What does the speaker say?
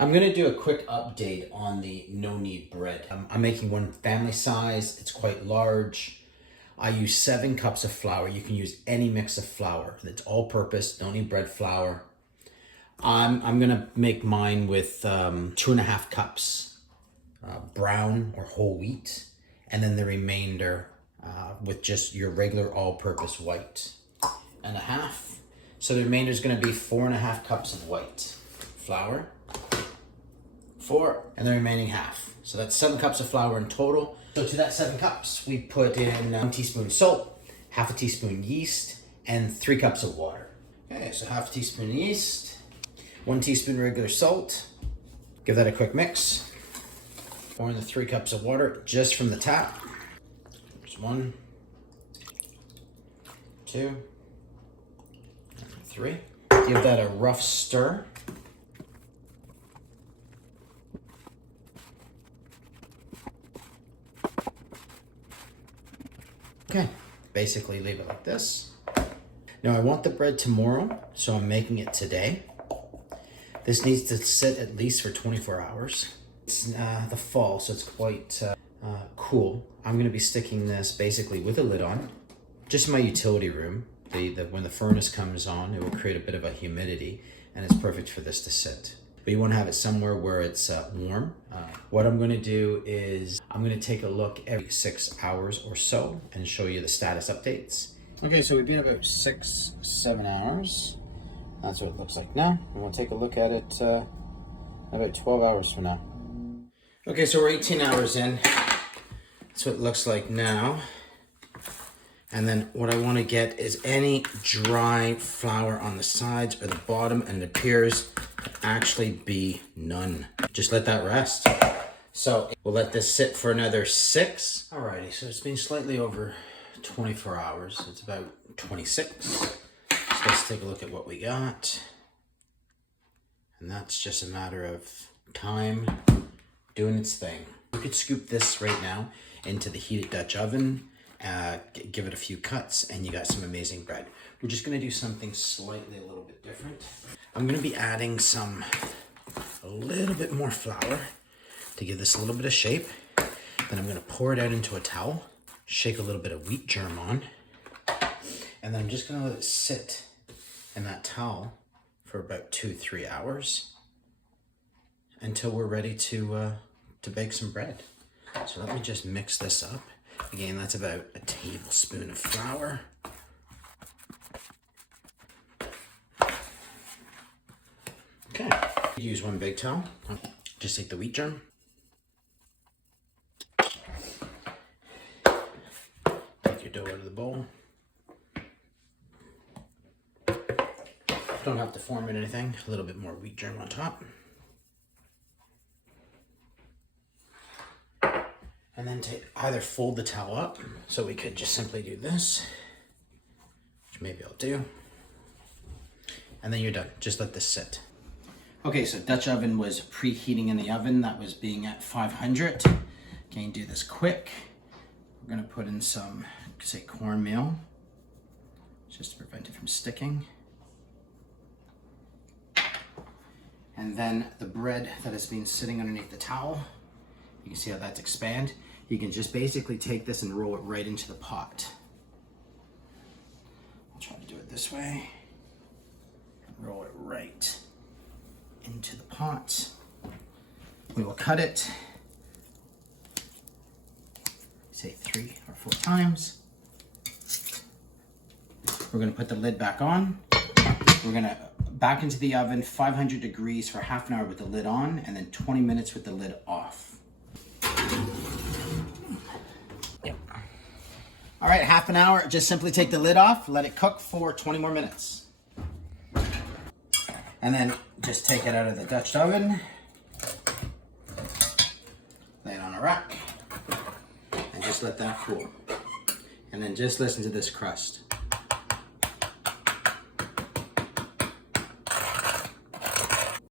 I'm gonna do a quick update on the KNEAD bread. I'm making one family size. It's quite large. I use 7 cups of flour. You can use any mix of flour. It's all purpose, don't need bread flour. I'm gonna make mine with 2.5 cups brown or whole wheat, and then the remainder with just your regular all-purpose white and a half. So the remainder is gonna be 4.5 cups of white flour. 4, and the remaining half. So that's 7 cups of flour in total. So to that 7 cups, we put in 1 teaspoon salt, half a teaspoon yeast, and 3 cups of water. Okay, so half a teaspoon yeast, 1 teaspoon regular salt. Give that a quick mix. Pour in the 3 cups of water just from the tap. There's 1, 2, and 3. Give that a rough stir. Okay, basically leave it like this. Now I want the bread tomorrow, so I'm making it today. This needs to sit at least for 24 hours. It's the fall, so it's quite cool. I'm gonna be sticking this basically with a lid on, just in my utility room. When the furnace comes on, it will create a bit of a humidity, and it's perfect for this to sit. But you want to have it somewhere where it's warm. What I'm going to do is I'm going to take a look every 6 hours or so and show you the status updates. Okay, so we've been about 6-7 hours. That's what it looks like now. And we'll take a look at it about 12 hours from now. Okay, so we're 18 hours in. That's what it looks like now. And then what I want to get is any dry flour on the sides or the bottom, and it appears to actually be none. Just let that rest. So we'll let this sit for another 6. Alrighty, so it's been slightly over 24 hours. It's about 26. So let's take a look at what we got. And that's just a matter of time doing its thing. You could scoop this right now into the heated Dutch oven. Give it a few cuts, and you got some amazing bread. We're just gonna do something slightly a little bit different. I'm gonna be adding a little bit more flour to give this a little bit of shape. Then I'm gonna pour it out into a towel, shake a little bit of wheat germ on, and then I'm just gonna let it sit in that towel for about 2-3 hours until we're ready to bake some bread. So let me just mix this up. Again, that's about a tablespoon of flour. Okay, use 1 big towel. Just take the wheat germ. Take your dough out of the bowl. Don't have to form it or anything. A little bit more wheat germ on top. And then either fold the towel up, so we could just simply do this, which maybe I'll do. And then you're done. Just let this sit. Okay, so Dutch oven was preheating in the oven. That was being at 500. Okay, do this quick. We're gonna put in some, say, cornmeal, just to prevent it from sticking. And then the bread that has been sitting underneath the towel. You can see how that's expand. You can just basically take this and roll it right into the pot. I'll try to do it this way. Roll it right into the pot. We will cut it, say 3 or 4 times. We're gonna put the lid back on. We're gonna back into the oven, 500 degrees for half an hour with the lid on, and then 20 minutes with the lid off. Yep. All right, half an hour, just simply take the lid off, let it cook for 20 more minutes. And then just take it out of the Dutch oven, lay it on a rack, and just let that cool. And then just listen to this crust.